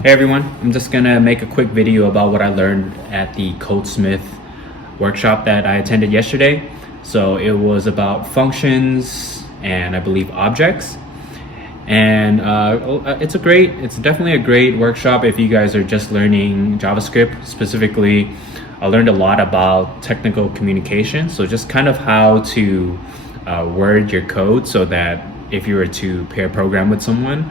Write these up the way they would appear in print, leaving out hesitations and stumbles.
Hey everyone, I'm just gonna make a quick video about what I learned at the Codesmith workshop that I attended yesterday. So it was about functions and I believe objects. And it's definitely a great workshop if you guys are just learning JavaScript. Specifically, I learned a lot about technical communication. So just kind of how to word your code so that if you were to pair program with someone,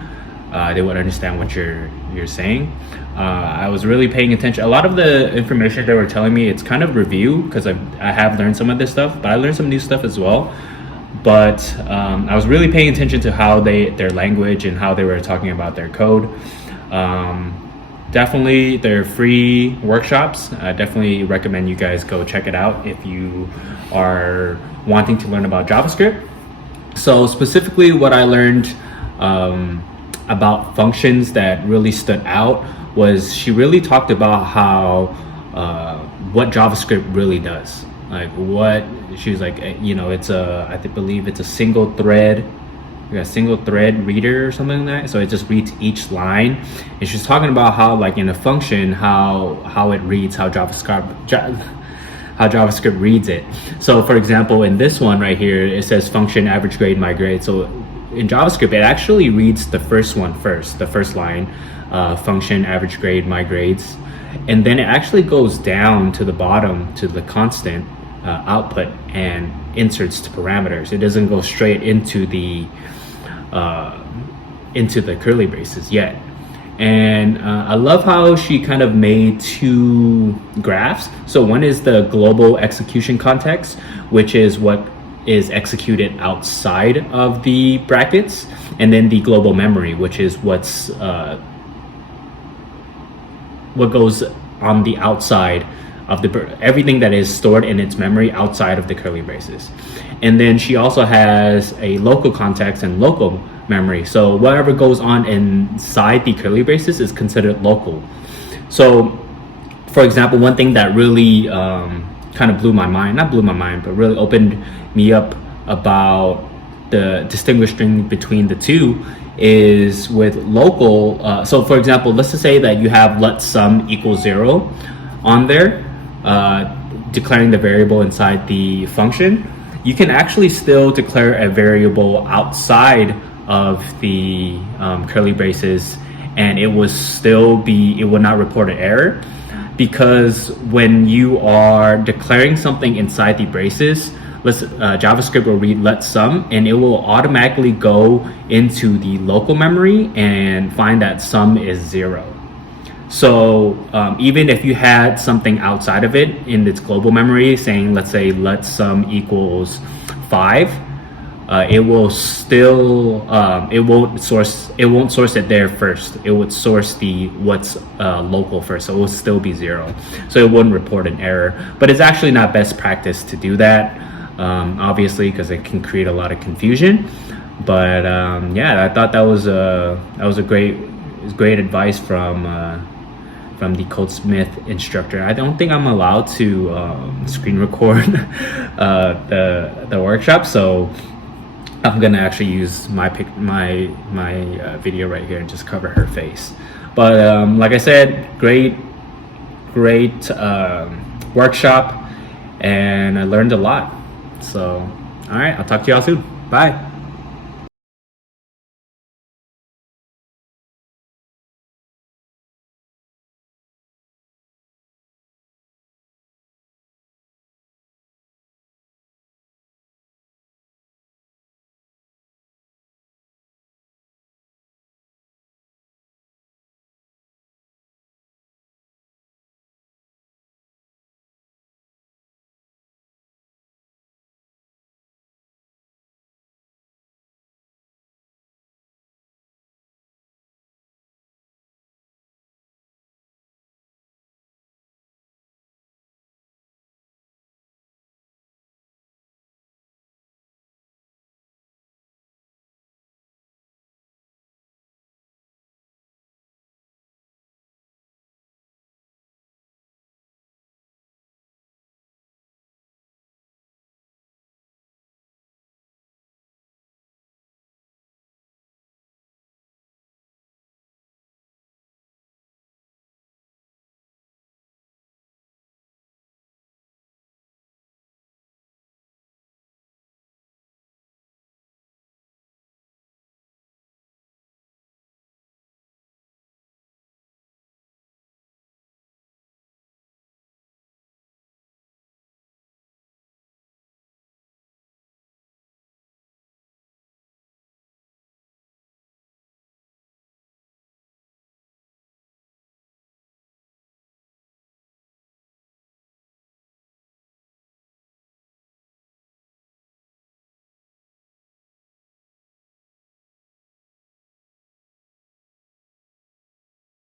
they would understand what you're saying. I was really paying attention. A lot of the information they were telling me, it's kind of review because I have learned some of this stuff, but I learned some new stuff as well. But I was really paying attention to how their language and how they were talking about their code. Definitely, they're free workshops. I definitely recommend you guys go check it out if you are wanting to learn about JavaScript. So specifically, what I learned about functions that really stood out was she really talked about how what JavaScript really does. Like what she was like, it's I believe it's a single thread reader or something like that. So it just reads each line. And she's talking about how, like in a function, how it reads, how JavaScript reads it. So for example, in this one right here, it says function average grade my grade. So in JavaScript, it actually reads the first one first, the first line, function average grade my grades. And then it actually goes down to the bottom to the constant output and inserts to parameters. It doesn't go straight into the curly braces yet. And I love how she kind of made two graphs. So one is the global execution context, which is what is executed outside of the brackets, and then the global memory, which is what goes on the outside of everything that is stored in its memory outside of the curly braces. And then she also has a local context and local memory. So whatever goes on inside the curly braces is considered local. So for example, one thing that really kind of not blew my mind, but really opened me up about the distinguishing between the two is with local. So for example, let's just say that you have let sum equals 0 on there, declaring the variable inside the function. You can actually still declare a variable outside of the curly braces and it will not report an error, because when you are declaring something inside the braces, JavaScript will read let sum and it will automatically go into the local memory and find that sum is 0. So even if you had something outside of it in its global memory saying, let's say let sum equals 5, it will still it won't source it there first. It would source what's local first, so it will still be 0, so it wouldn't report an error. But it's actually not best practice to do that, obviously, because it can create a lot of confusion. But yeah, I thought that was great advice from the Codesmith instructor. I don't think I'm allowed to screen record the workshop, so I'm gonna actually use my video right here and just cover her face. But like I said, great workshop, and I learned a lot. So all right, I'll talk to y'all soon. Bye.